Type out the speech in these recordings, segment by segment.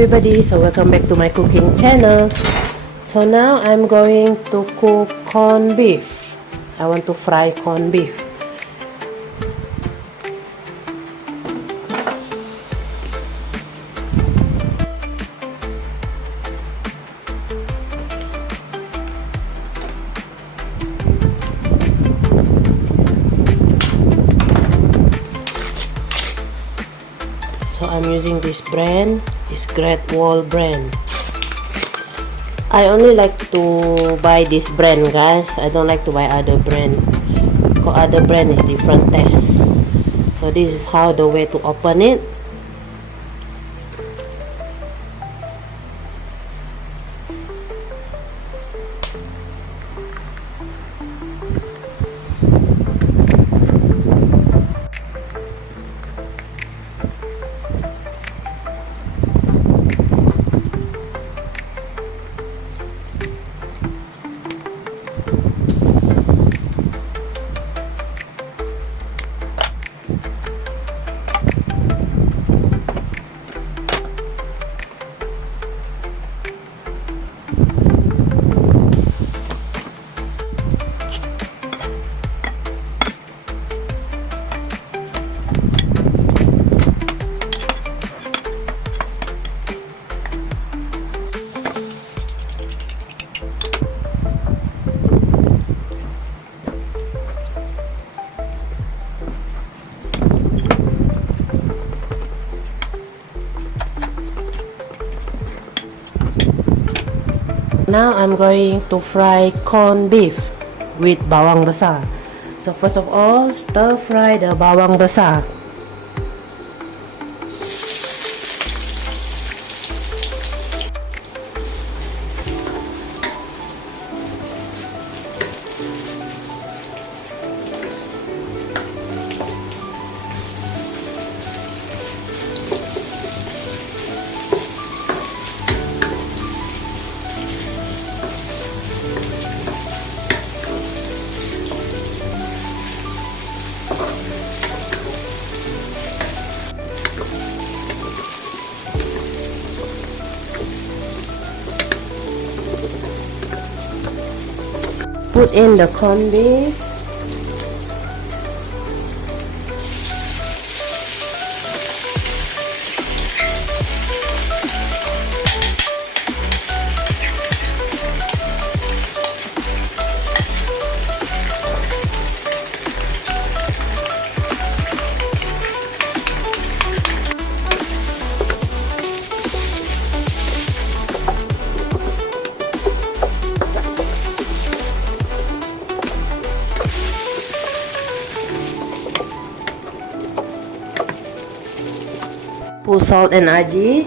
everybody, so welcome back to my cooking channel. So now I'm going to cook corned beef. I want to fry corned beef. So I'm using this brand, this Great Wall brand. I only like to buy this brand, guys. I don't like to buy other brand. Because other brand is different taste. So this is how the way to open it. Now I'm going to fry corned beef with bawang besar. So first of all, stir fry the bawang besar. Put in the corned beef. Put salt and aji.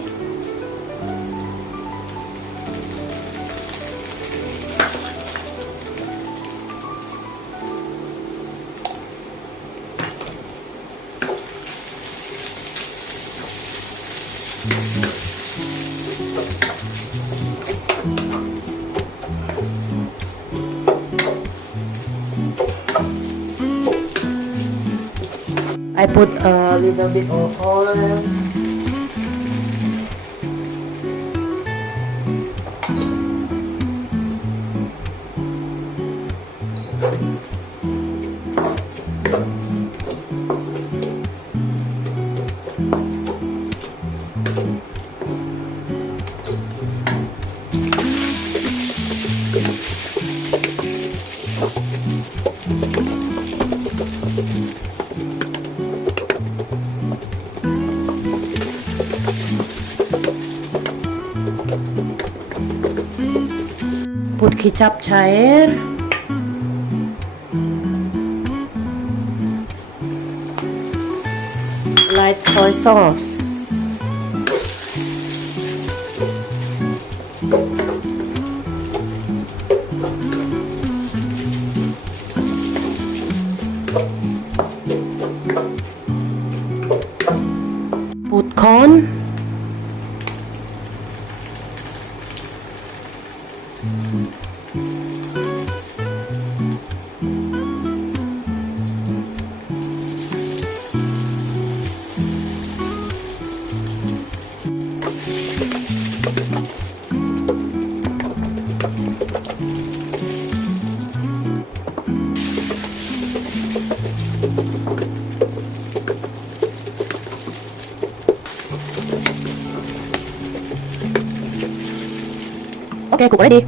I put a little bit of oil. Put kecap cair. Light soy sauce. Put corn. Okay, cook ready.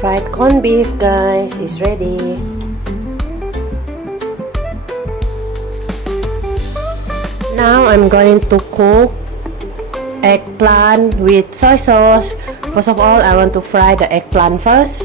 Fried corned beef, guys, is ready. Now I'm going to cook eggplant with soy sauce. First of all, I want to fry the eggplant first.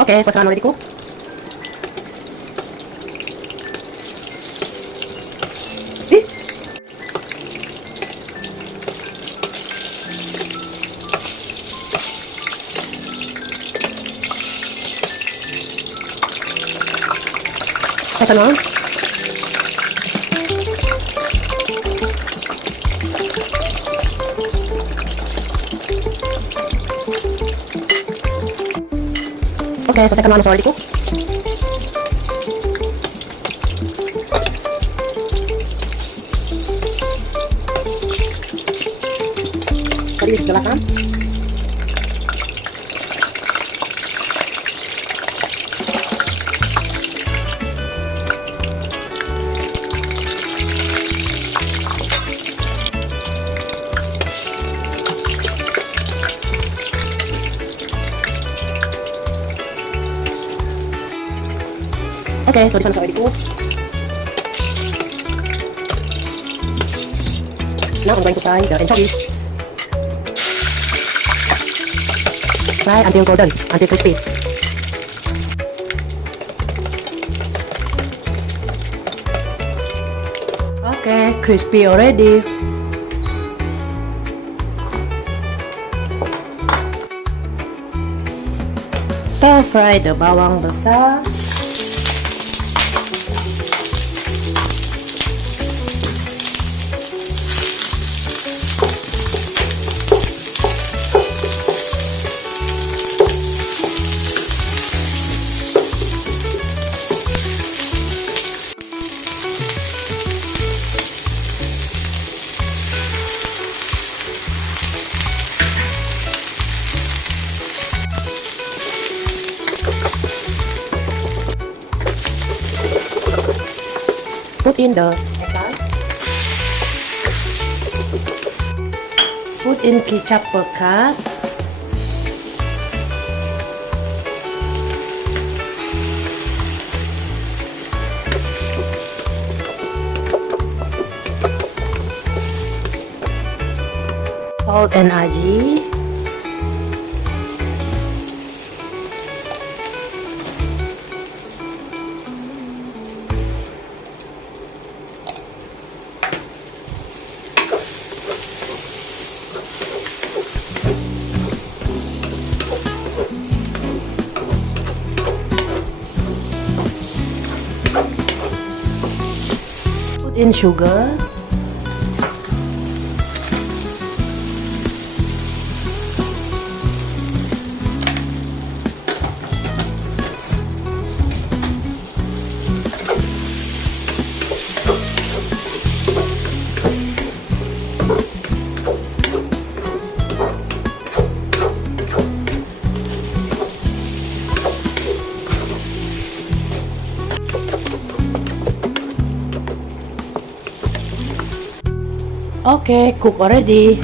Okay, first one already cooked. Second one. Okay, so second one is already cooked. Ready with the last one. Okay, so this one is already cooked. Now I'm going to fry the anchovies. Fry until golden, until crispy. Okay, crispy already. Stir fry the bawang besar. Put in the eggplant. Put in ketchup per cup. Salt and aji. In sugar, okay, cook already.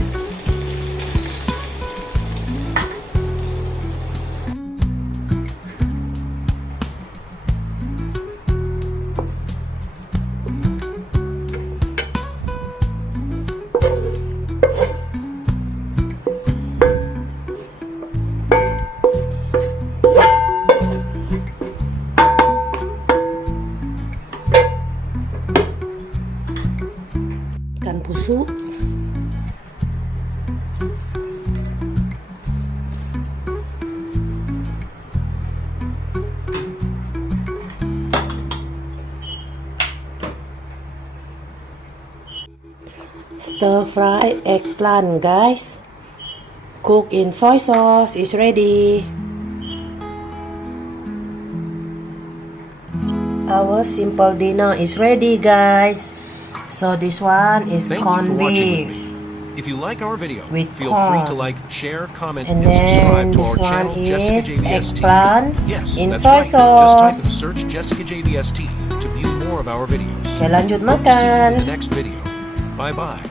stir-fried eggplant, guys. Cooked in soy sauce is ready. Our simple dinner is ready, guys. So this one is corned beef. If you like our video, with feel corn. free to like, share, comment, And and subscribe to then our this channel, one is Jessicajvst. eggplant Yes, in that's soy right. Just type sauce. and search Jessicajvst to view more of our videos. Okay, lanjut Hope to see you in makan. the next video. Bye-bye.